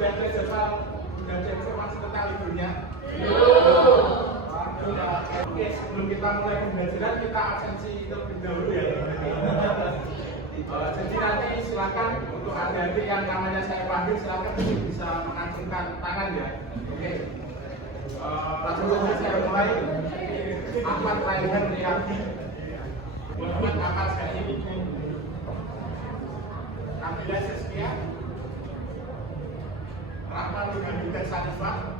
sudah jadwal informasi tentang liburnya? Oke, sebelum kita mulai pembelajaran kita absensi terlebih dahulu ya. Jadi nanti silakan untuk adik-adik yang namanya saya panggil silakan bisa mengacungkan tangan ya. Oke. Langsung saja saya mulai. Ahmad Raihan Riyadi, Muhammad Ahmad Syahid, Nabila Seskia, Rahman Ruhandi Sanifah,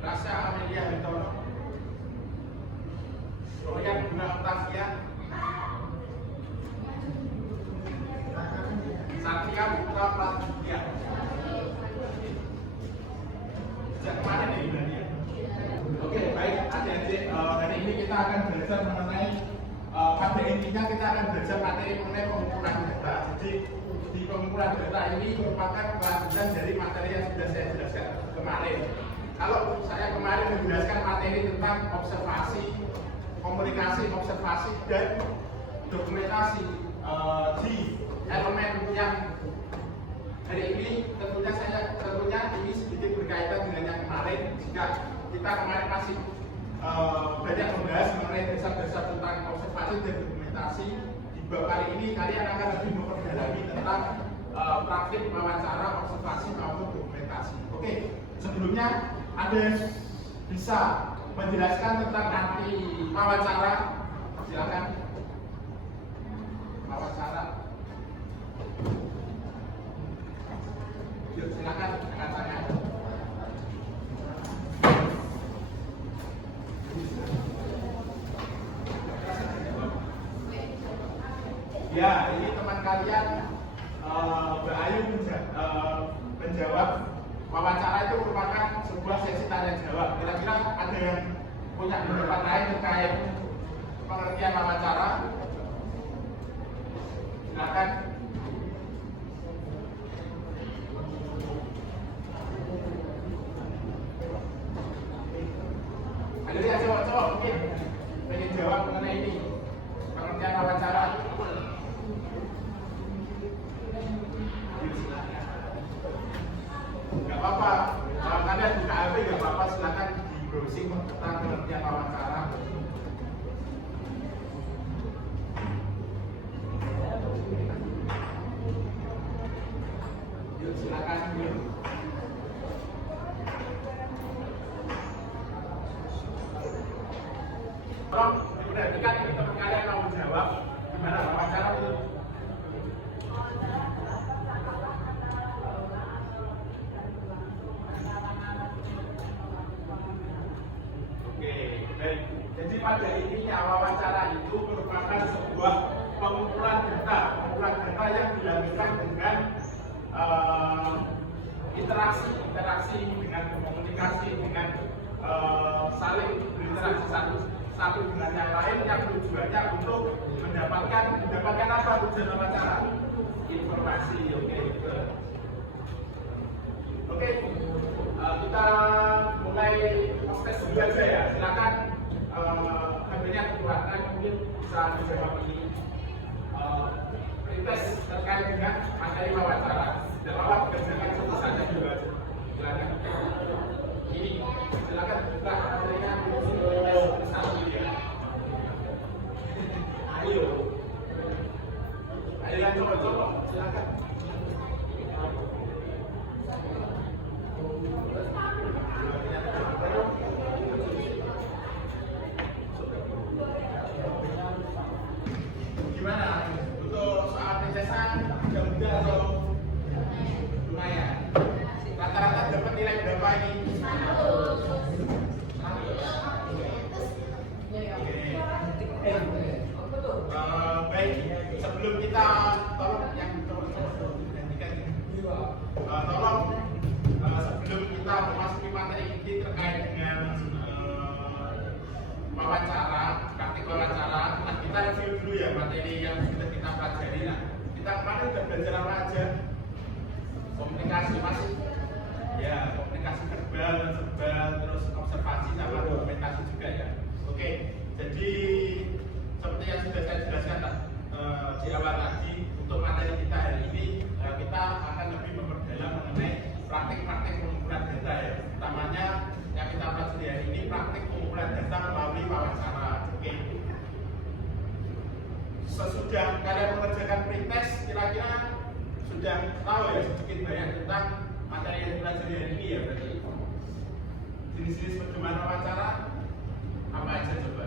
Rasya Amelia Hitono, Royan Guna Octavia, Satria Putra Pratibya. Sejak kemarin ya berarti ya. Oke, baik adik-adik, hari ini kita akan belajar mengenai pada intinya kita akan belajar materi mengenai pengumpulan data. Jadi di pengumpulan data ini merupakan kelanjutan dari materi yang sudah saya jelaskan kemarin. Kalau saya kemarin menjelaskan materi tentang observasi, komunikasi, observasi dan dokumentasi di elemen yang hari ini tentunya ini sedikit berkaitan dengan yang kemarin. Jika kita kemarin masih banyak membahas mengenai dasar-dasar tentang observasi dan dokumentasi, di bab kali ini kalian akan lebih memperdalami tentang praktik wawancara, observasi maupun dokumentasi. Oke, sebelumnya ada bisa menjelaskan tentang arti wawancara? Silakan. Wawancara. Yuk, silakan dengan tanya. Ya, ini teman kalian Mbak Ayu menjawab wawancara itu merupakan sebuah sesi tanya jawab. Kira-kira ada yang punya pendapat lain terkait pengertian wawancara? Silakan. Ada yang cowok-cowok mungkin pengen jawab mengenai ini pengertian wawancara? Gak apa-apa, kalau kalian buka HP gak apa-apa, silakan di browsing tentang pengertian wawancara. Yuk silakan. Tolong diperhatikan ini teman kalian mau menjawab gimana wawancara itu. Jadi pada intinya wawancara itu merupakan sebuah pengumpulan data yang dilakukan dengan interaksi dengan komunikasi dengan saling berinteraksi satu dengan yang lain yang tujuannya untuk mendapatkan apa tujuan wawancara? Informasi. Oke. Kita mulai proses dulu aja ya. Silakan kabarnya keluarkan mungkin bisa dijawab ini. Tes terkait dengan materi wawancara. Dan apa kerjakan satu saja dulu aja. Silakan. Ini silakan buka materinya satu ya. Ayo yang coba silakan. Gimana? Untuk soal pencesan mudah atau lumayan? Rata-rata dapat nilai berapa ini? 100. Baik, sebelum kita tolong yang tolong sebelum kita memasuki materi inti terkait dengan wawancara, praktik wawancara, nah kita review dulu ya materi yang sudah kita pelajari. Nah, kita kemarin sudah belajar apa aja? Komunikasi masih, ya komunikasi verbal, terus observasi sama dokumentasi juga ya. Oke, jadi seperti yang sudah saya jelaskan di awal tadi, untuk materi kita hari ini kita akan lebih sesudah kalian mengerjakan pretest, kira-kira sudah tahu ya sedikit banyak tentang materi yang dipelajari hari ini ya berarti. Jenis-jenis pedoman wawancara apa aja coba?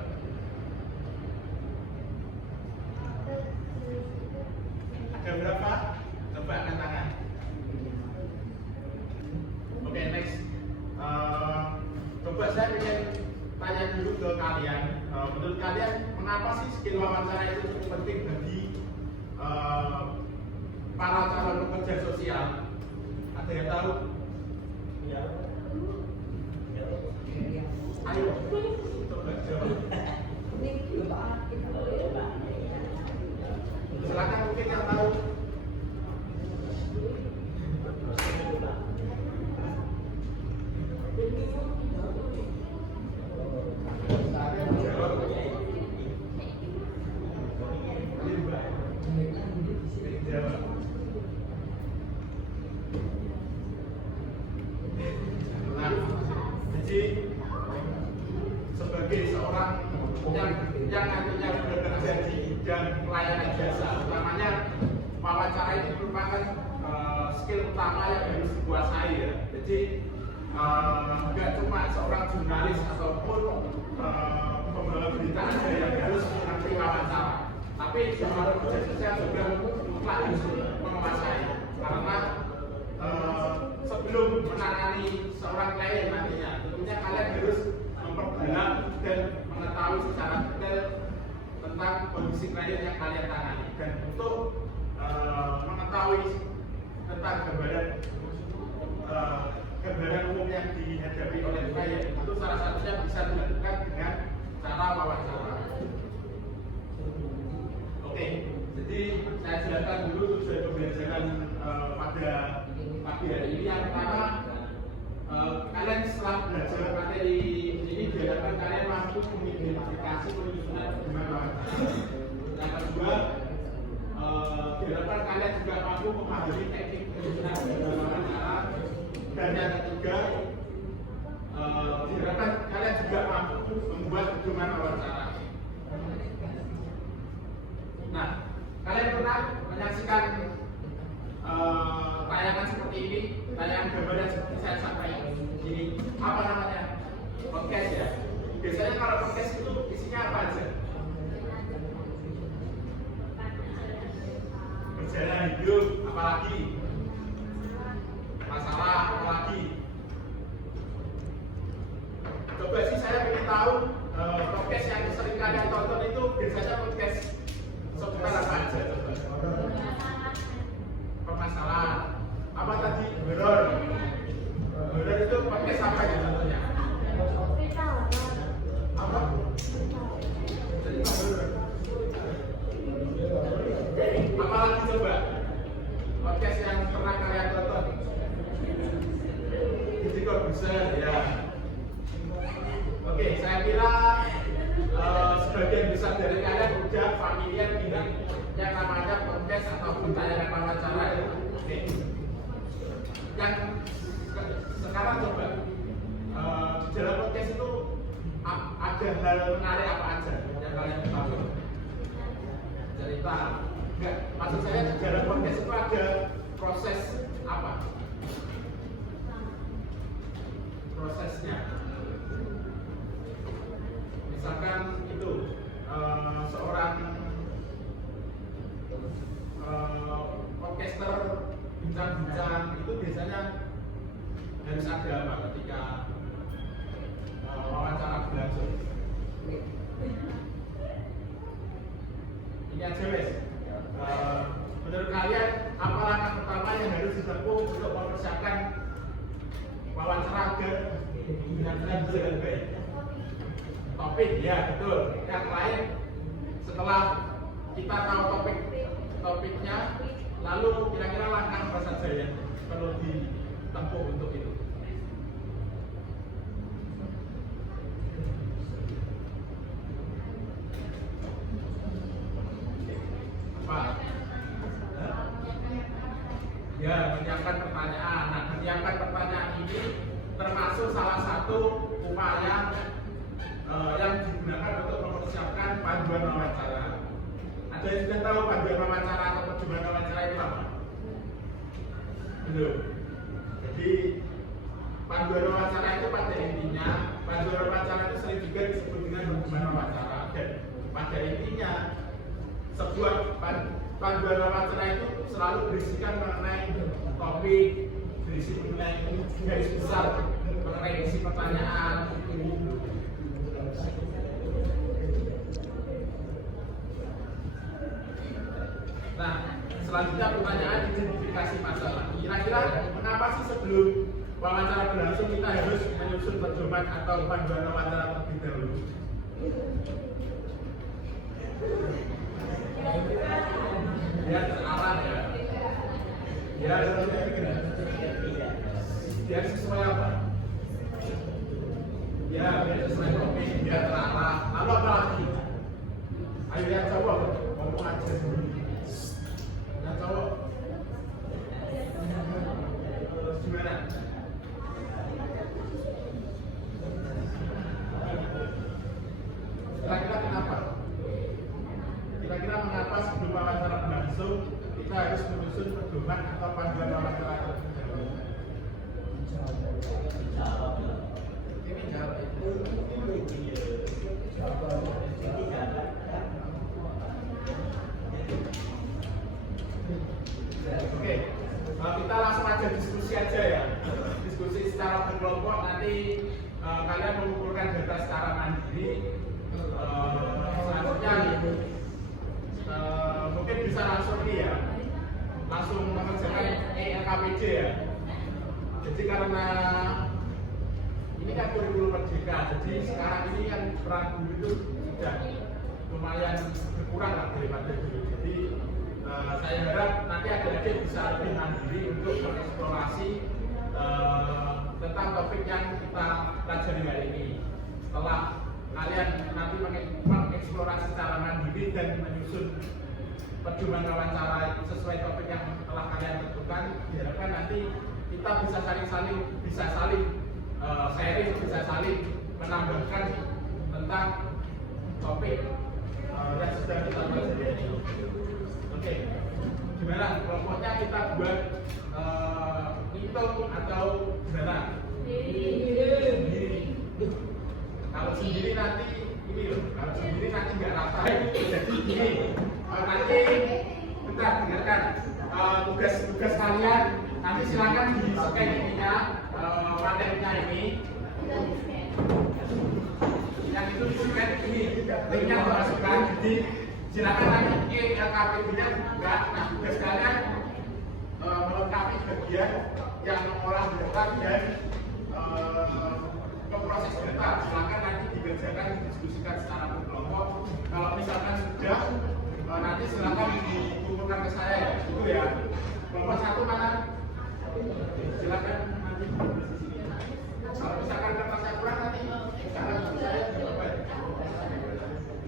Ada berapa? Coba angkat tangan. Oke, next. Coba saya ingin tanya dulu ke kalian. Menurut kalian, mengapa sih skill wawancara itu cukup penting bagi para calon pekerja sosial? Ada yang tahu? Ya. Ayo, coba jawab. Silakan mungkin yang tahu. Jadi sebagai seorang yang nantinya bekerja di bidang pelayanan jasa, utamanya wawancara ini merupakan skill utama yang harus dikuasai ya. Jadi nggak cuma seorang jurnalis ataupun pembawa berita aja yang harus mengerti wawancara, tapi seorang pekerja sosial juga harus menguasai, karena sebelum menangani seorang klien nantinya, tentunya kalian harus memperdalam dan mengetahui secara detail tentang kondisi klien yang kalian tangani. Dan untuk mengetahui tentang gambaran umum yang dihadapi oleh klien, itu salah satunya bisa dilakukan dengan cara wawancara. Oke, jadi saya jelaskan dulu tujuan pembelajaran pada pagi hari ini. Yang pertama, kalian setelah belajar materi ini diharapkan kalian mampu mengidentifikasi penyusunan pedoman wawancara. Yang kedua, diharapkan kalian juga mampu memahami teknik penyusunan pedoman wawancara. Dan yang ketiga, diharapkan kalian juga mampu membuat pedoman wawancara. Nah, kalian pernah menyaksikan tayangan seperti ini, tayangan gambar yang seperti saya sampaikan ini, apa namanya? Podcast ya. Biasanya kalau podcast itu isinya apa aja? Perjalanan hidup, apalagi? Masalah, apalagi? Coba sih saya ingin tahu podcast yang sering kalian tonton itu biasanya podcast seputar apa aja? Permasalahan. Apa tadi? Horor. Horor itu podcast apa ya contohnya? Apa? Apa lagi coba? Podcast yang pernah kalian tonton? Jadi kok bisa ya? Oke, saya kira sebagian besar dari kalian sudah familiar dengan yang namanya podcast ataupun tayangan wawancara. Oke. Yang sekarang coba di dalam podcast itu ada hal menarik apa aja yang kalian tahu? Cerita? Enggak. Maksud saya di dalam podcast itu ada proses apa? Prosesnya. Misalkan itu seorang podcaster bincang-bincang itu biasanya harus ada apa ketika wawancara berlangsung? Ini aja wes. Menurut kalian apa langkah pertama yang harus ditempuh untuk mempersiapkan wawancara agar benar-benar bisa dengan baik? Topik, ya betul. Yang lain setelah kita tahu topiknya, lalu kira-kira langkah apa saja yang perlu ditempuh untuk itu? Apa? Ya, menyiapkan pertanyaan. Nah, menyiapkan pertanyaan ini termasuk salah satu upaya yang digunakan untuk mempersiapkan panduan wawancara. Ada Ada yang sudah tahu panduan wawancara atau perjumpaan wawancara itu apa? Belum. Jadi panduan wawancara itu pada intinya, panduan wawancara itu sering juga disebut dengan perjumpaan wawancara. Dan pada intinya, sebuah panduan wawancara itu selalu berisikan mengenai topik, berisi mengenai garis besar, mengenai isi pertanyaan. Nah, selanjutnya pertanyaan identifikasi masalah. Kira-kira mengapa sih sebelum wawancara berlangsung kita harus menyusun pedoman atau panduan wawancara terlebih dahulu? Biar terarah ya. Biar sesuai apa? Ya, biar sesuai topik, biar terarah. Lalu apa lagi? Ayo yang cowok ngomong aja dulu. Yang cowok gimana? Kira-kira kenapa? Kira-kira mengapa sebelum wawancara berlangsung kita harus menyusun pedoman atau panduan wawancara terlebih dahulu? Ini jawab itu. Oke, kita langsung aja diskusi aja ya. Diskusi secara berkelompok, nanti kalian mengumpulkan data secara mandiri. Selanjutnya mungkin bisa langsung ini ya, langsung mengerjakan LKPD ya. Jadi karena ini kan kurikulum merdeka, jadi sekarang ini kan peran guru itu sudah lumayan berkurang lah daripada dulu. Jadi saya harap nanti adik-adik bisa lebih mandiri untuk mengeksplorasi tentang topik yang kita pelajari hari ini. Setelah kalian nanti mengeksplorasi secara mandiri dan menyusun perjumpaan wawancara sesuai topik yang telah kalian tentukan, diharapkan nanti kita bisa saling sharing, bisa saling menambahkan tentang topik yang sudah kita pelajari. Oke, gimana kelompoknya kita buat hitung atau gimana? Kalau sendiri nanti ini loh, kalau sendiri nanti nggak rata. Jadi ini nanti bentar dengarkan tugas kalian nanti silakan di scan ininya materinya ini. Yang itu di scan ini linknya dimasukkan. Jadi silakan nanti LKPD-nya buka. Nah tugas kalian melengkapi bagian yang mengolah data dan proses data. Silakan nanti dikerjakan, didiskusikan secara berkelompok. Kalau misalkan sudah, nanti silakan dikumpulkan ke saya ya. Itu ya. Kelompok satu mana? Silakan nanti. Kalau misalkan kertasnya kurang nanti silakan saya coba.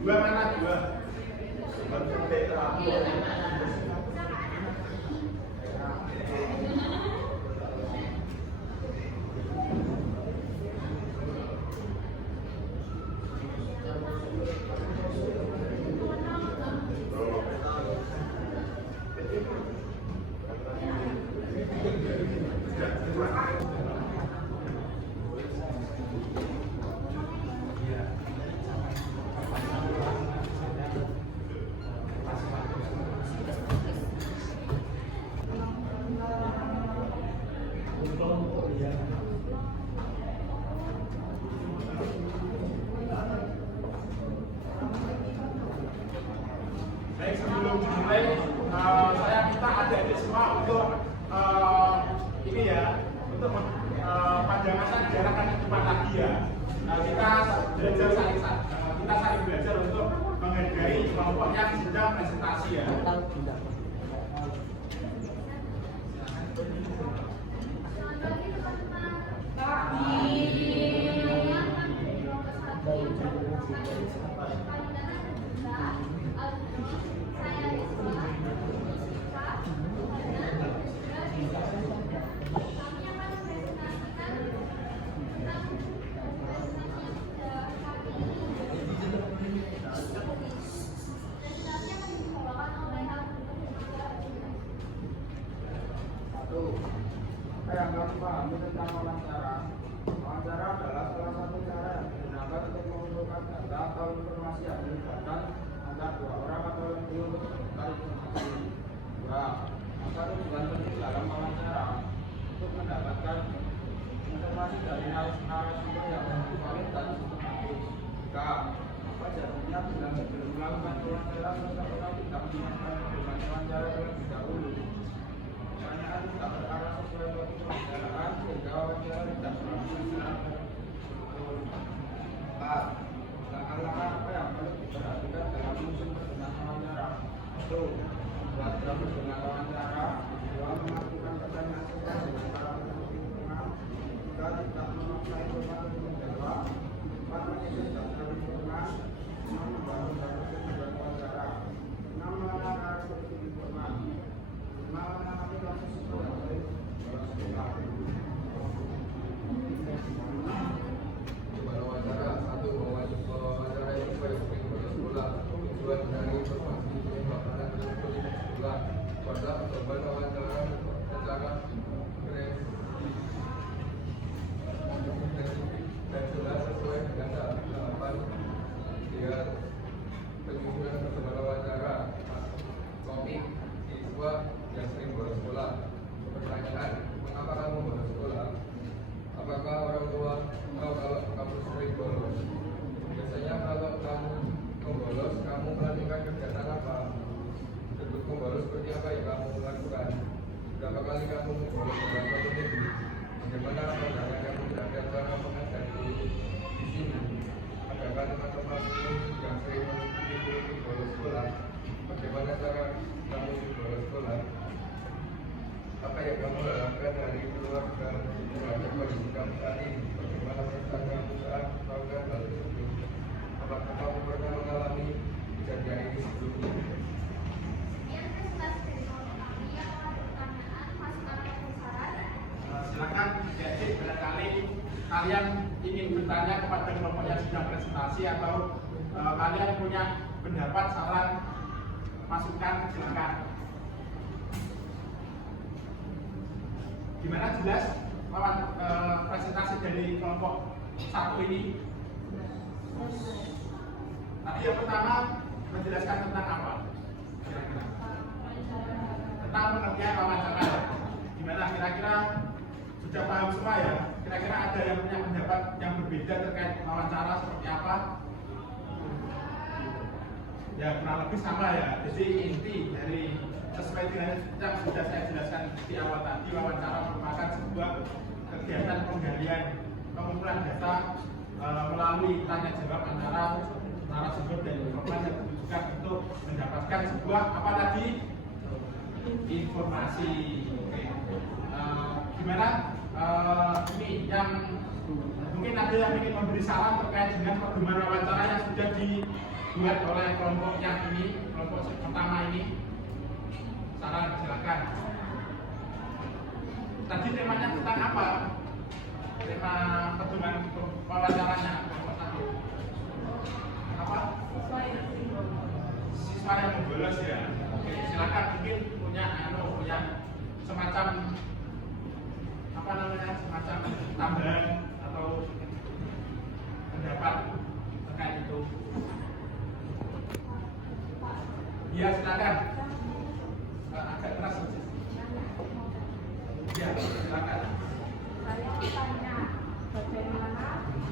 Dua mana? Dua. Baik, sebelum dimulai, saya minta adik-adik semua untuk ini ya, untuk pandangan diarahkan ke depan lagi ya. Kita belajar saling belajar untuk menghargai kelompok yang sedang presentasi ya. yang kami pahami tentang wawancara. Wawancara adalah salah satu cara yang digunakan untuk mengumpulkan data atau informasi yang melibatkan antara dua orang atau lebih untuk menentukan informasi. Dua, apa tujuan penting dalam wawancara? Untuk mendapatkan informasi dari narasumber yang valid dan sistematis. Tiga, apa jadinya bila sebelum melakukan wawancara seseorang tidak menyiapkan dokumen wawancara terlebih dahulu. Pertanyaan tidak terarah sesuai topik pembicaraan sehingga wawancara tidak berlangsung secara betul. 4. Langkah-langkah apa yang perlu diperhatikan dalam menyusun pertemuan wawancara? 1. Buat grafik dengan wawancara. 2. Memastikan pertanyaan sesuai dengan para penerima. 3. Tidak memaksa informan untuk menjawab. 4. Menyusun daftar informan. 5. Membangun daftar tujuan wawancara. 6. Mengenal karakteristik informan. 5. Menangani kasus itu yang baik dalam sekolah. Gimana wawancara? 1. Wawancara itu baik pada sekolah. Tujuan dari informasi penyebabkan tersebut di sekolah. Pada pertemuan wawancara secara dan jelas sesuai dengan tahapan dia penyusunan pertemuan wawancara. Topik siswa yang sering bolos sekolah. Pertanyaan, mengapa kamu bolos sekolah? Apakah orang tua tahu kalau kamu sering bolos? Biasanya kalau kamu membolos, kamu melakukan kegiatan apa? Bentuk membolos seperti apa yang kamu lakukan? Berapa kali kamu membolos dalam satu minggu? Bagaimana pandangan kamu terhadap cara mengajar guru di sini? Adakah teman-teman yang sering mengikuti bolos sekolah? Bagaimana cara kamu bolos sekolah? Apa yang kamu lakukan dari keluarga terhadap kondisi kamu saat ini? Bagaimana perasaan kamu saat melakukan hal tersebut? Apakah kamu pernah mengalami kejadian ini sebelumnya? Silakan jadi barangkali kalian ingin bertanya kepada kelompok yang sedang presentasi atau kalian punya pendapat, saran, masukan, silakan. Gimana, jelas presentasi dari kelompok satu ini? Tadi yang pertama menjelaskan tentang apa? Kira-kira tentang pengertian wawancara. Gimana kira-kira? Sudah paham semua ya? Kira-kira ada yang punya pendapat yang berbeda terkait wawancara seperti apa? Ya kurang lebih sama ya. Jadi inti dari sesuai dengan yang sudah saya jelaskan di awal tadi, wawancara merupakan sebuah kegiatan penggalian pengumpulan data melalui tanya jawab antara narasumber dan informan yang ditujukan untuk mendapatkan sebuah apa tadi? Informasi. Oke. Gimana? Ini yang mungkin ada yang ingin memberi saran terkait dengan pedoman wawancara yang sudah dibuat oleh kelompok yang ini, kelompok pertama ini. Saran, silakan. Tadi temanya tentang apa? Tema pedoman wawancaranya kelompok satu. Apa? Siswa yang membolos ya. Oke, silakan mungkin punya semacam apa namanya, semacam tambahan atau pendapat terkait itu. Ya silakan. Agak keras saja. Ya silakan. Saya bertanya, bagaimana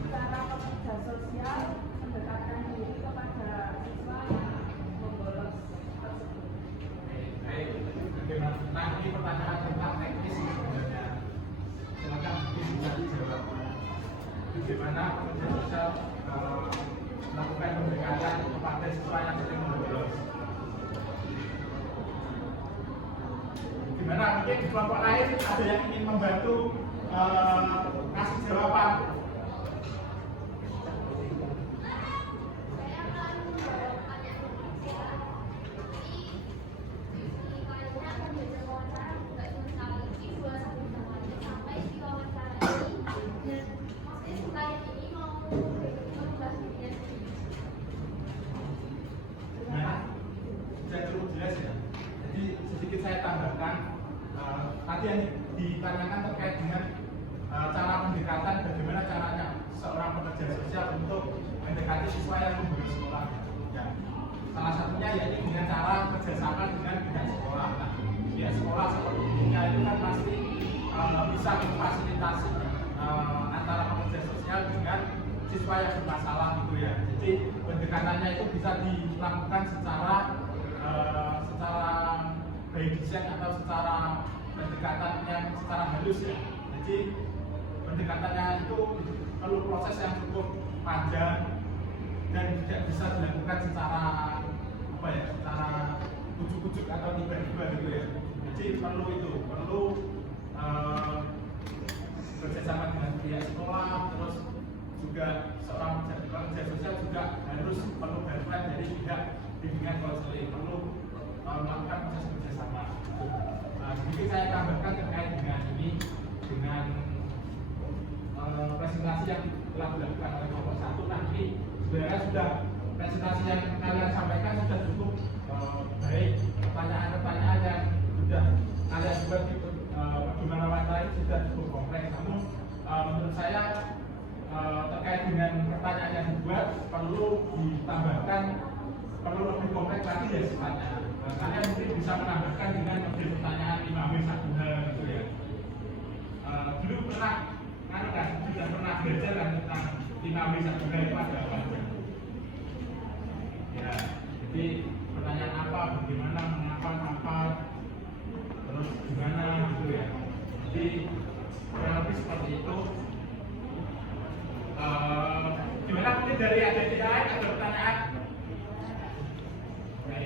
cara pekerja sosial mendekatkan diri kepada siswa yang membolos tersebut? Baik, bagaimana? Nah ini pertanyaan tentang teknis sebenarnya. Silakan mungkin bisa dijawab. Bagaimana pekerja sosial melakukan pendekatan kepada siswa yang sering membolos? Gimana? Mungkin kelompok lain ada yang ingin membantu kasih jawaban. Sudah cukup jelas ya. Jadi sedikit saya tambahkan. tadi yang ditanyakan terkait dengan cara pendekatan, bagaimana caranya seorang pekerja sosial untuk mendekati siswa yang membolos sekolah. Ya. Salah satunya yaitu dengan cara kerjasama dengan pihak sekolah. Nah, pihak sekolah seperti ini itu kan pasti bisa memfasilitasi antara pekerja sosial dengan siswa yang bermasalah gitu ya. Jadi pendekatannya itu bisa dilakukan secara by design atau secara pendekatan yang secara halus ya. Jadi pendekatannya itu perlu proses yang cukup panjang dan tidak bisa dilakukan secara apa ya, secara ujuk-ujuk atau tiba-tiba gitu ya. Jadi perlu bekerjasama dengan pihak sekolah, terus juga seorang pekerja sosial juga harus perlu bantuan dari pihak bimbingan konseling, perlu melakukan proses kerjasama. Sedikit saya tambahkan terkait dengan ini, dengan presentasi yang telah dilakukan oleh kelompok 1. Nah, ini sebenarnya sudah presentasi yang kalian sampaikan sudah cukup baik. Pertanyaan-pertanyaan yang sudah kalian buat di bagaimana lain sudah cukup kompleks. Namun menurut saya terkait dengan pertanyaan yang dibuat perlu ditambahkan, perlu lebih kompleks lagi ya sifatnya. Kalian mungkin bisa menambahkan dengan model pertanyaan 5W 1H gitu ya. Dulu pernah sudah pernah belajar kan tentang 5W 1H itu ada apa aja? Ya, jadi pertanyaan apa, bagaimana, mengapa, apa, terus gimana gitu ya. Jadi kurang lebih seperti itu. Gimana mungkin dari adik lain ada pertanyaan?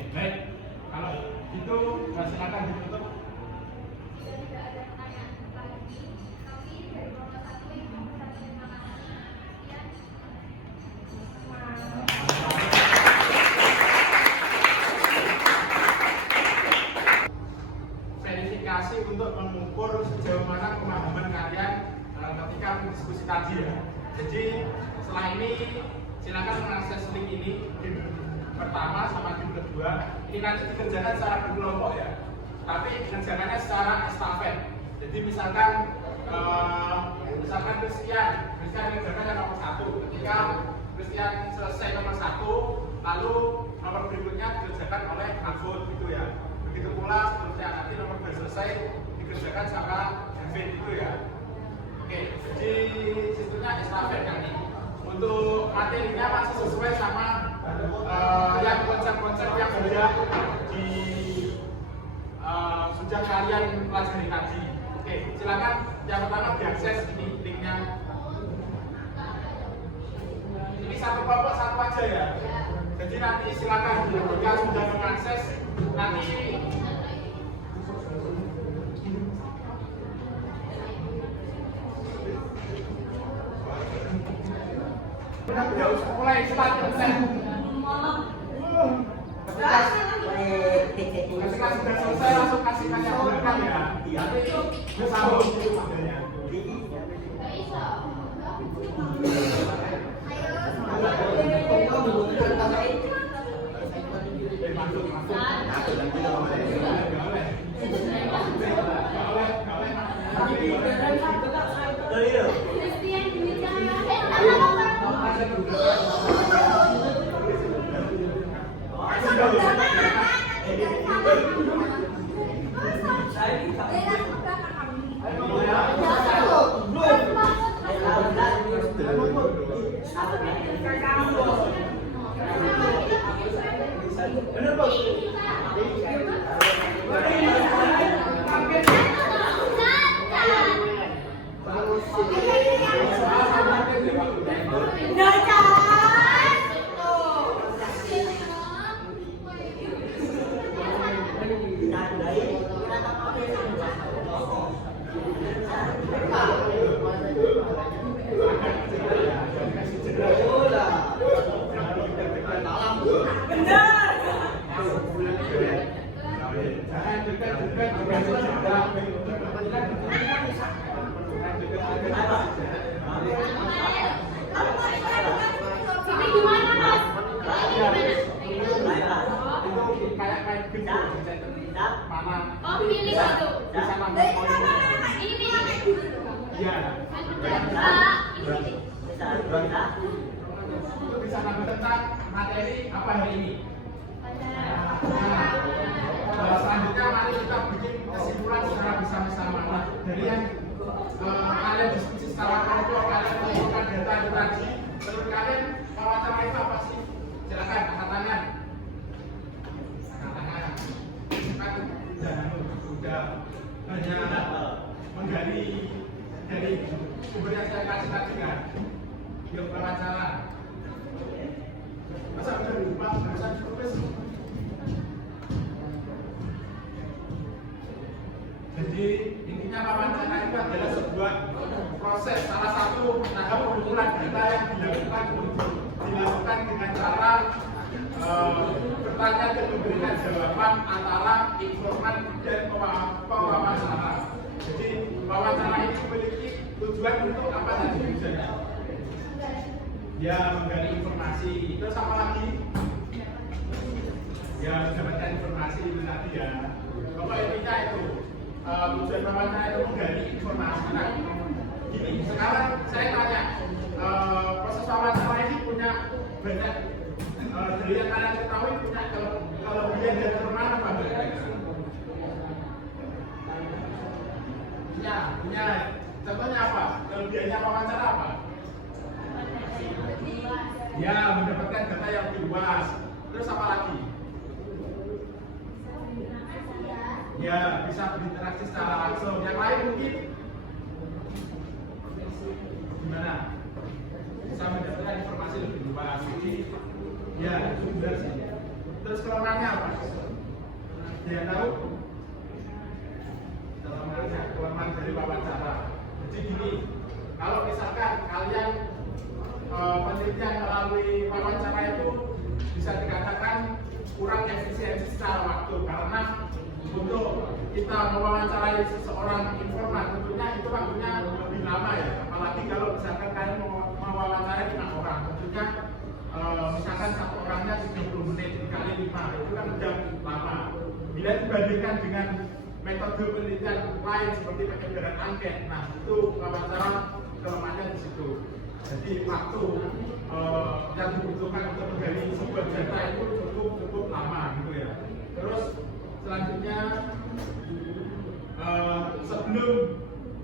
Baik. Kalau itu silakan ditutup. Tidak ada pertanyaan lagi. Kami dari kelompok 1 ingin mengucapkan terima kasih. Sekian. Verifikasi untuk mengukur sejauh mana pemahaman kalian ketika berdiskusi tadi ya. Jadi setelah ini silakan mengakses link ini, game pertama sama game kedua. Ini nanti dikerjakan secara berkelompok ya. Tapi dikerjakannya secara estafet. Jadi misalkan Christian mengerjakan yang nomor 1. Ketika Christian selesai nomor 1, lalu nomor berikutnya dikerjakan oleh Mahfud gitu ya. Begitu pula seterusnya, nanti nomor selesai dikerjakan sama David gitu ya. Oke, jadi sistemnya estafet kan ini. Untuk materinya masih sesuai sama yang konsep-konsep yang sudah kalian pelajari tadi. Oke, silakan yang pertama diakses ini linknya. Ini satu kelompok satu aja ya. Jadi nanti silakan jika sudah mengakses nanti mulai start ketika sudah selesai langsung kasihkan yang belakang ya. Tapi bersambung dulu modelnya. Bener bos. Kayak Mana? Oh, pilih satu. Bisa nambah poin. Ini. Iya. Ini. Itu bisa nambah tentang materi apa hari ini. Selanjutnya mari kita bikin kesimpulan secara bersama-sama. Nah, dari yang kalian diskusi secara kelompok, kalian mengumpulkan data itu tadi, menurut kalian wawancara itu apa sih? Silakan angkat tangan. Angkat tangan. Kan sudah hanya menggali dari sumber yang saya kasih tadi kan. Yuk wawancara. Masa udah lupa barusan tulis. Jadi intinya wawancara itu adalah sebuah proses, salah satu tahap pengumpulan data yang dilakukan dengan cara bertanya dan memberikan jawaban antara informan dan pewawancara. Jadi wawancara ini memiliki tujuan untuk apa tadi misalnya? Ya menggali informasi. Terus apa lagi? Ya mendapatkan informasi itu tadi ya. Pokoknya intinya itu. Tujuan wawancara itu menggali informasi. Nah, gini, sekarang saya tanya, proses wawancara ini punya banyak dari yang kalian ketahui punya kelebihan dan kelemahan apa enggak? Punya. Contohnya apa? Kelebihannya wawancara apa? Ya, mendapatkan data yang lebih luas. Terus apa lagi? Ya, bisa berinteraksi secara langsung. Yang lain mungkin gimana? Bisa mendapatkan informasi lebih luas. Jadi, ya, itu benar sih. Terus kelemahannya apa? Dia tahu? Kelemahan dari wawancara. Jadi gini, kalau misalkan kalian penelitian melalui wawancara itu bisa dikatakan kurang efisiensi secara waktu karena untuk kita mewawancarai seseorang informan tentunya itu waktunya lebih lama ya, apalagi kalau misalkan kalian mewawancarai 5 orang tentunya misalkan satu orangnya 30 menit dikali 5 itu kan udah lama. Bila dibandingkan dengan metode penelitian lain seperti penyebaran angket, nah itu wawancara kelemahannya di situ. Jadi waktu yang dibutuhkan untuk menggali sebuah data itu cukup lama gitu ya. Terus selanjutnya sebelum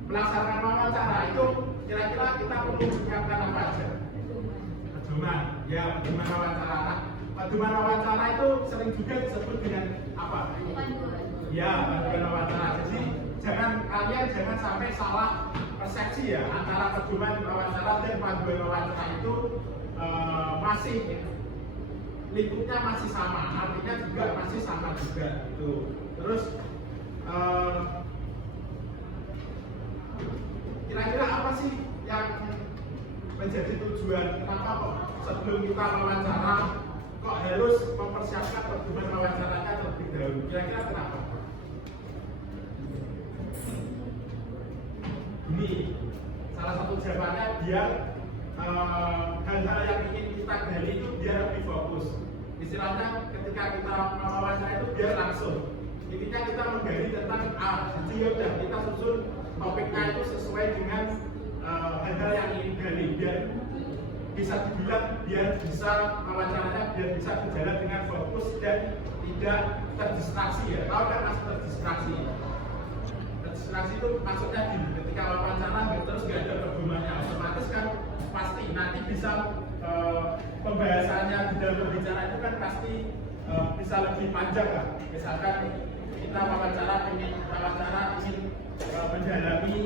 melaksanakan wawancara itu kira-kira kita perlu menyiapkan apa aja? Pedoman, ya pedoman wawancara. Nah, pedoman wawancara itu sering juga disebut dengan apa? Ya, panduan wawancara. Jadi kalian jangan sampai salah persepsi ya antara pedoman wawancara dan panduan wawancara itu masih lingkupnya masih sama, artinya juga masih sama juga gitu. Terus kira-kira apa sih yang menjadi tujuan kenapa kok sebelum kita wawancara kok harus mempersiapkan pedoman wawancaranya terlebih dahulu? Kira-kira kenapa? Ini salah satu jawabannya biar hal-hal yang ingin kita gali itu biar lebih fokus. Istilahnya ketika kita mewawancara itu biar langsung. Intinya kita menggali tentang A. Jadi ya udah kita susun topiknya itu sesuai dengan hal-hal yang ingin gali biar bisa dibilang biar bisa wawancaranya biar bisa berjalan dengan fokus dan tidak terdistraksi ya. Tahu kan maksud terdistraksi? Terdistraksi itu maksudnya gini, ketika wawancara terus nggak ada pedomannya, otomatis kan pasti nanti bisa pembahasannya di dalam berbicara itu kan pasti bisa lebih panjang lah. Misalkan kita wawancara ingin mendalami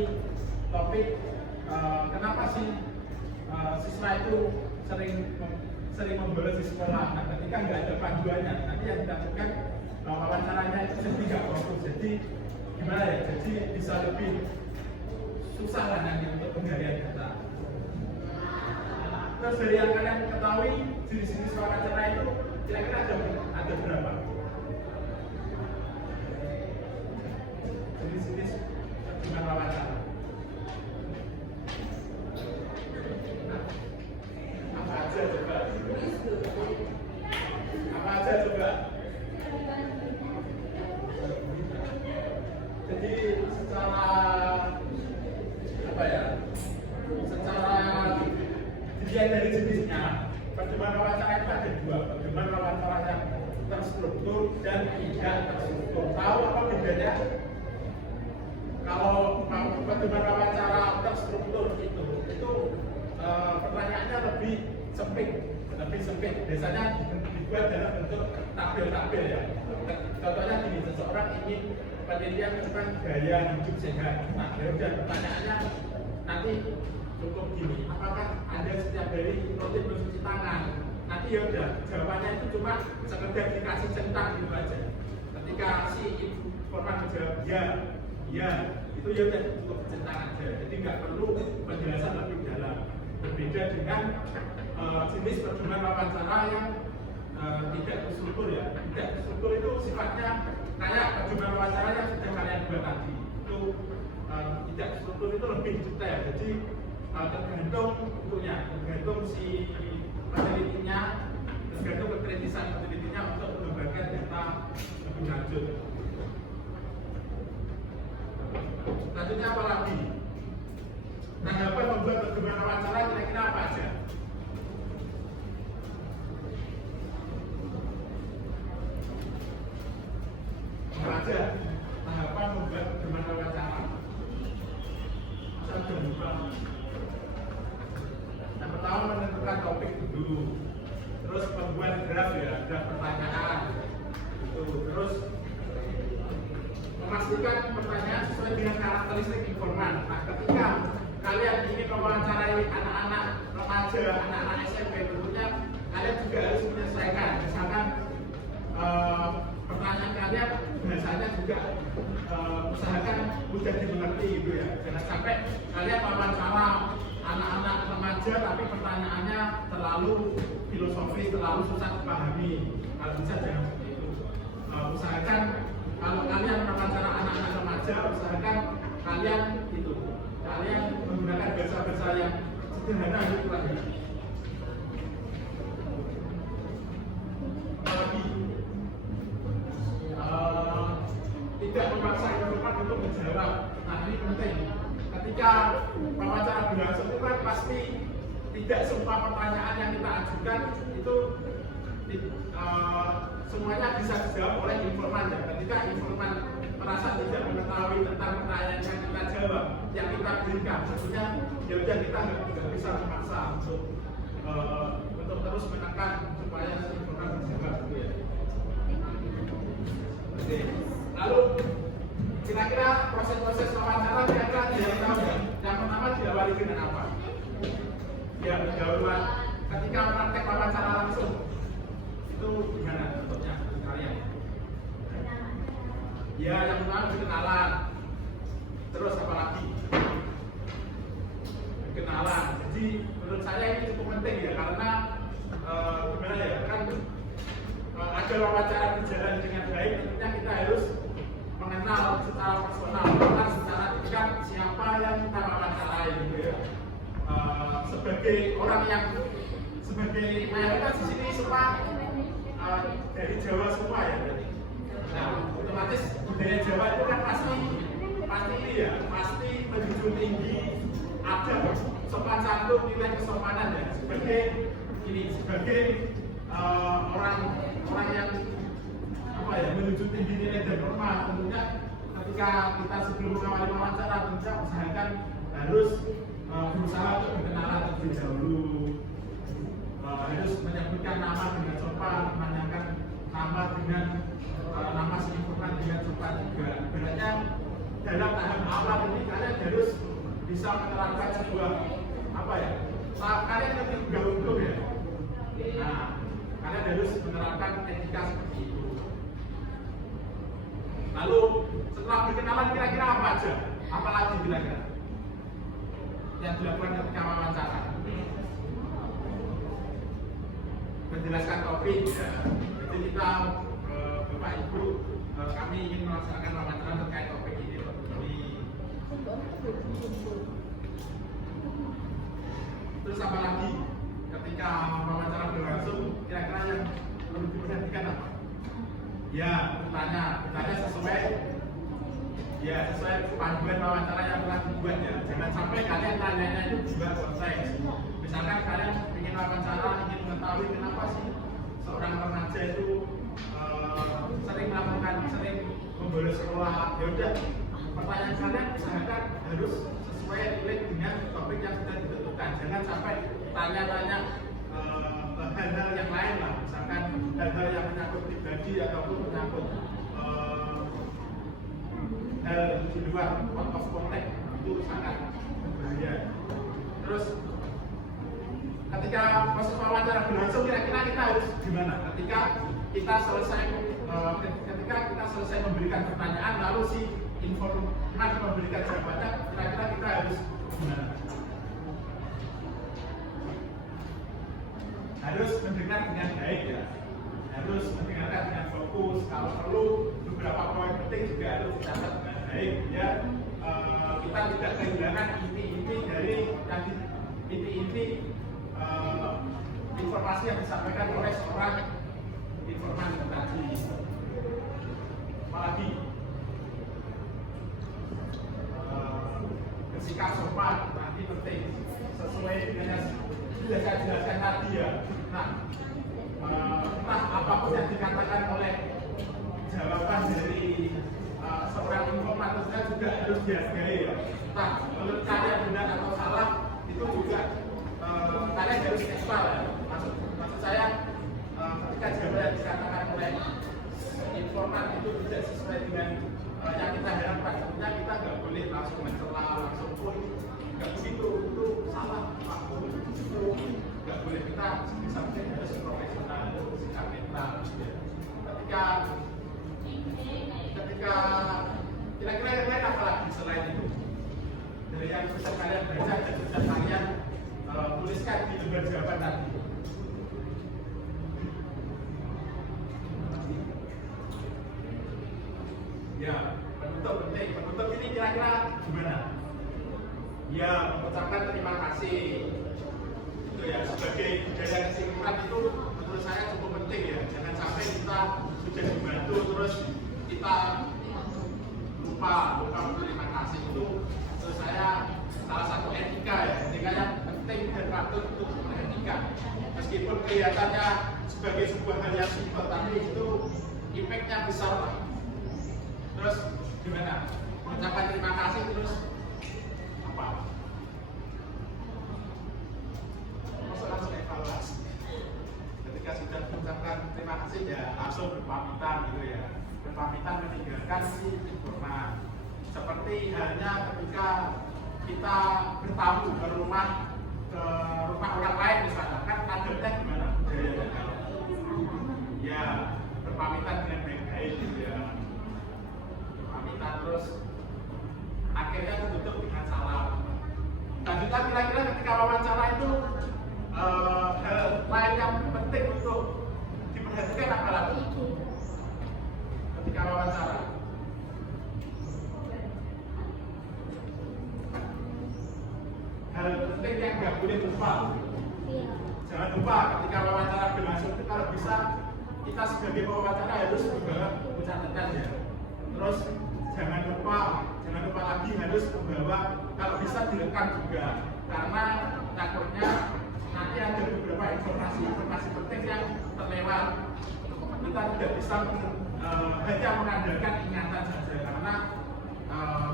topik kenapa sih siswa itu sering membolos di sekolah. Nah, ketika nggak ada panduannya, nanti yang dilakukan wawancaranya itu jadi nggak fokus. Jadi gimana ya? Jadi bisa lebih susah lah nanti untuk penggalian data. Terus dari yang kalian ketahui jenis-jenis wawancara itu kira-kira ada berapa? Jenis-jenis dengan wawancara. Apa aja coba? Apa aja coba? dan tidak terstruktur. Tahu apa bedanya? Kalau pedoman wawancara terstruktur itu pertanyaannya lebih sempit. Biasanya dibuat dalam bentuk tabel-tabel ya. Contohnya gini, seseorang ingin penelitian tentang gaya hidup sehat. Nah, ya udah pertanyaannya nanti cukup gini, apakah Anda setiap hari rutin mencuci tangan? Nanti ya udah jawabannya itu cuma sekedar dikasih centang gitu aja. Ketika si informan menjawab ya, itu ya udah cukup centang aja. Jadi nggak perlu penjelasan lebih dalam. Berbeda dengan jenis pedoman wawancara yang tidak terstruktur ya. Tidak terstruktur itu sifatnya kayak pedoman wawancara yang sudah kalian buat tadi. Itu tidak terstruktur itu lebih detail. Jadi tergantung si penelitinya, tergantung kekritisan penelitinya untuk mengembangkan data lebih lanjut. Selanjutnya apa lagi? Tanggapan membuat pedoman wawancara kira-kira apa aja? Apa aja? Tanggapan membuat pedoman wawancara. Saya sudah lupa. Yang pertama menentukan topik dulu, terus membuat graf ya, graf pertanyaan, terus memastikan pertanyaan sesuai dengan karakteristik informan. Nah, ketika kalian ingin mewawancarai anak-anak remaja, anak-anak SMP, tentunya kalian juga harus menyelesaikan. Misalkan pertanyaan kalian biasanya juga usahakan mudah dimengerti gitu ya. Jangan sampai kalian mewawancara anak-anak remaja tapi pertanyaannya terlalu filosofis, terlalu susah dipahami. Kalau bisa jangan seperti itu. Usahakan kalau kalian mewawancara anak-anak remaja, usahakan kalian menggunakan bahasa-bahasa yang sederhana gitu lagi. Apalagi tidak memaksa informan untuk menjawab. Nah, ini penting. Ketika wawancara berlangsung itu kan pasti tidak semua pertanyaan yang kita ajukan itu semuanya bisa dijawab oleh informan ya. Ketika informan merasa tidak mengetahui tentang pertanyaan yang kita jawab, yang kita berikan, tentunya ya udah kita nggak bisa memaksa untuk terus menekan supaya informan dijawab gitu ya. Oke. Lalu kira-kira proses-proses wawancara kira-kira dia tahu ya? Yang pertama diawali dengan apa? Ya, pendahuluan. Ketika praktek wawancara langsung itu gimana contohnya kalian? Ya, yang pertama kenalan. Terus apa lagi? Kenalan. Jadi menurut saya ini cukup penting ya, karena gimana ya, kan ada wawancara berjalan dengan baik, tentunya kita harus mengenal secara personal, mengenal secara dekat siapa yang kita wawancarai gitu ya. Sebagai orang yang mayoritas di sini semua dari Jawa semua ya berarti. Nah, otomatis budaya Jawa itu kan pasti ini ya, pasti menjunjung tinggi ada sopan santun, nilai kesopanan ya. Sebagai orang yang menunjuk tinggi nilai dan norma, tentunya ketika kita sebelum mengawali wawancara tentunya usahakan harus berusaha untuk berkenalan terlebih dahulu, harus menyebutkan nama dengan sopan, menanyakan nama dengan nama si informan dengan sopan juga. Ibaratnya dalam tahap awal ini kalian harus bisa menerapkan sebuah kalian ngerti unggah-ungguh ya. Nah, kalian harus menerapkan etika seperti itu. Lalu setelah berkenalan kira-kira apa aja? Apalagi kira-kira yang dilakukan ketika wawancara? Menjelaskan topik ya. Jadi kita Bapak Ibu kami ingin melaksanakan wawancara terkait topik ini. Terus apa lagi? Ketika wawancara berlangsung kira-kira yang perlu diperhatikan apa? Ya, bertanya sesuai panduan wawancara yang telah dibuat ya. Jangan sampai kalian tanyanya itu juga konteks. Misalkan kalian ingin wawancara, ingin mengetahui kenapa sih seorang remaja itu sering membolos sekolah. Ya udah, pertanyaan kalian usahakan harus sesuai relate dengan topik yang sudah ditentukan. Jangan sampai tanya-tanya hal-hal yang lain lah, misalkan hal-hal yang menyangkut pribadi ataupun menyangkut hal di luar out of context, itu sangat berbahaya. Terus ketika proses wawancara berlangsung, kira-kira kita harus gimana? Ketika kita selesai memberikan pertanyaan, lalu si informan memberikan jawabannya, kira-kira kita harus gimana? Harus mendengar dengan baik ya, harus mendengarkan dengan fokus. Kalau perlu beberapa poin penting juga harus dicatat dengan baik ya. Kita tidak kehilangan inti-inti dari informasi yang disampaikan oleh seorang informan tadi. Apalagi bersikap sopan nanti penting sesuai dengan yang sudah saya jelaskan tadi ya. Nah, apapun yang dikatakan oleh jawaban dari seorang informan itu juga harus dihargai ya. Nah, menurut kalian benar atau salah itu juga kalian harus netral ya. Maksud saya ketika jawaban yang dikatakan oleh informan itu tidak sesuai dengan yang kita harapkan, tentunya kita nggak boleh langsung mencela, langsung pun nggak begitu, itu salah. Itu nggak boleh, kita sampai harus profesional, sikap netral. Ketika kira-kira yang lain apa lagi selain itu dari yang bisa kalian baca dan bisa kalian tuliskan di lembar jawaban tadi. Ya, penutup penting. Penutup ini kira-kira gimana? Ya, mengucapkan terima kasih. Itu ya, sebagai budaya kesimpulan itu menurut saya cukup penting ya. Jangan sampai kita sudah dibantu terus kita lupa berterima kasih. Itu menurut saya salah satu etika ya. Etika yang penting dan patut untuk etika. Meskipun kelihatannya sebagai sebuah hal yang simpel, tapi itu impact-nya besar lah. Terus gimana? Mengucapkan terima kasih terus apa? Langsung evaluasi. Ketika sudah mengucapkan terima kasih ya langsung berpamitan gitu ya. Berpamitan meninggalkan si informan. Seperti halnya ketika kita bertamu ke rumah orang lain misalnya, kan adabnya gimana? Ya berpamitan dengan baik-baik gitu ya. Terus akhirnya ditutup dengan salam. Dan juga kira-kira ketika wawancara itu hal lain yang penting untuk diperhatikan apa lagi ketika wawancara? Hal penting yang nggak boleh lupa. Jangan lupa ketika wawancara berlangsung itu kalau bisa kita sebagai pewawancara harus membawa buku catatan ya. Terus jangan lupa lagi harus membawa, kalau bisa direkam juga, karena takutnya nanti ada beberapa informasi penting yang terlewat. Kita tidak bisa hanya mengandalkan ingatan saja, karena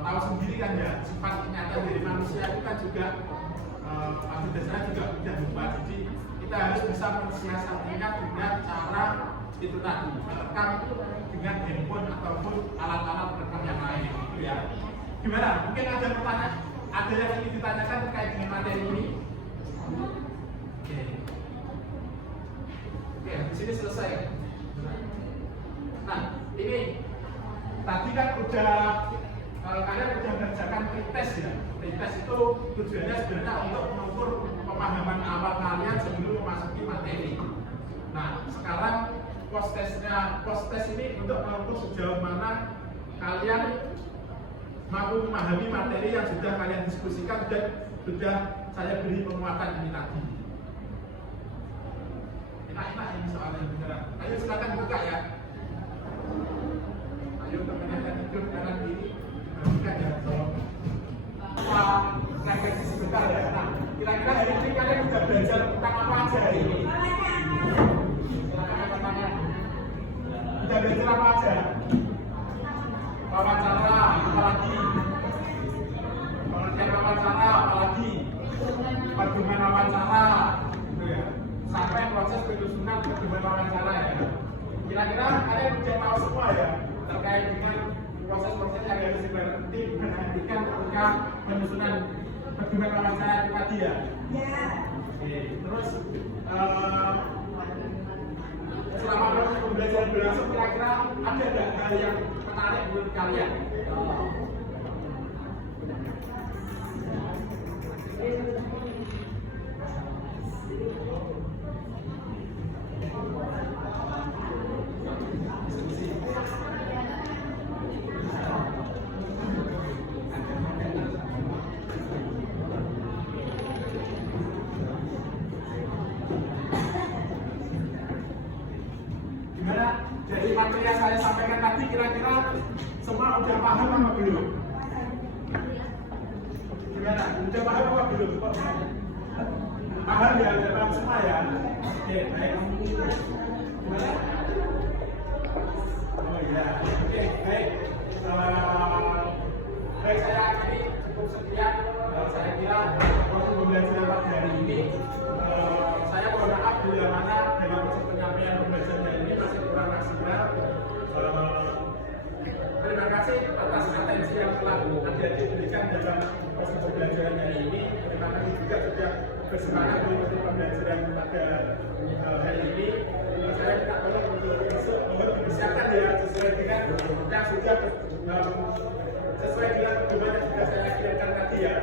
tahu sendiri kan ya, sifat ingatan dari manusia itu kan juga pada dasarnya juga mudah lupa. Jadi kita harus bisa mensiasatinya dengan cara itu tadi, merekam dengan handphone ataupun alat-alat perekam yang lain gitu ya. Gimana? Mungkin ada pertanyaan, ada yang ingin ditanyakan terkait dengan materi ini? Oke, di sini selesai. Nah, ini tadi kan kalian udah mengerjakan pretest ya. Pretest itu tujuannya sebenarnya untuk mengukur pemahaman awal kalian sebelum memasuki materi. Nah, sekarang post test ini untuk mengukur sejauh mana kalian mampu memahami materi yang sudah kalian diskusikan dan sudah saya beri penguatan ini tadi. Enak-enak ini soalnya beneran. Ayo silakan buka ya. Ayo teman-teman yang hidup kanan kiri buka ya. Refleksi sebentar ya. Nah, kira-kira hari ini kalian sudah belajar tentang apa aja hari ini? Silakan teman-teman. sudah belajar apa aja? Wawancara, apalagi? Pengertian wawancara, apalagi? Pedoman wawancara, gitu ya. Sampai proses penyusunan pedoman wawancara ya. Kira-kira kalian sudah tahu semua ya terkait dengan proses-proses yang harus diperhatikan ketika penyusunan pedoman wawancara itu tadi ya. Ya. Oke, terus selama proses pembelajaran berlangsung kira-kira ada nggak hal yang menarik menurut kalian? Gimana? Jadi materi yang saya sampaikan tadi kira-kira semua udah paham apa belum? Gimana? Udah paham apa belum? Paham ya? Udah paham semua ya? Oke, baik. Gimana? Oh iya, oke, baik. Baik, saya akhiri cukup sekian. Saya kira waktu pembelajaran pada hari ini saya mohon maaf bila mana dalam proses penyampaian pembelajaran hari ini masih kurang maksimal. Terima kasih atas atensi yang telah adik-adik berikan dalam proses pembelajaran hari ini. Terima kasih juga sudah bersemangat mengikuti pembelajaran pada hari ini. Saya minta tolong untuk besok mohon dipersiapkan ya sesuai dengan yang sudah sesuai dengan pedoman yang sudah saya kirimkan tadi ya.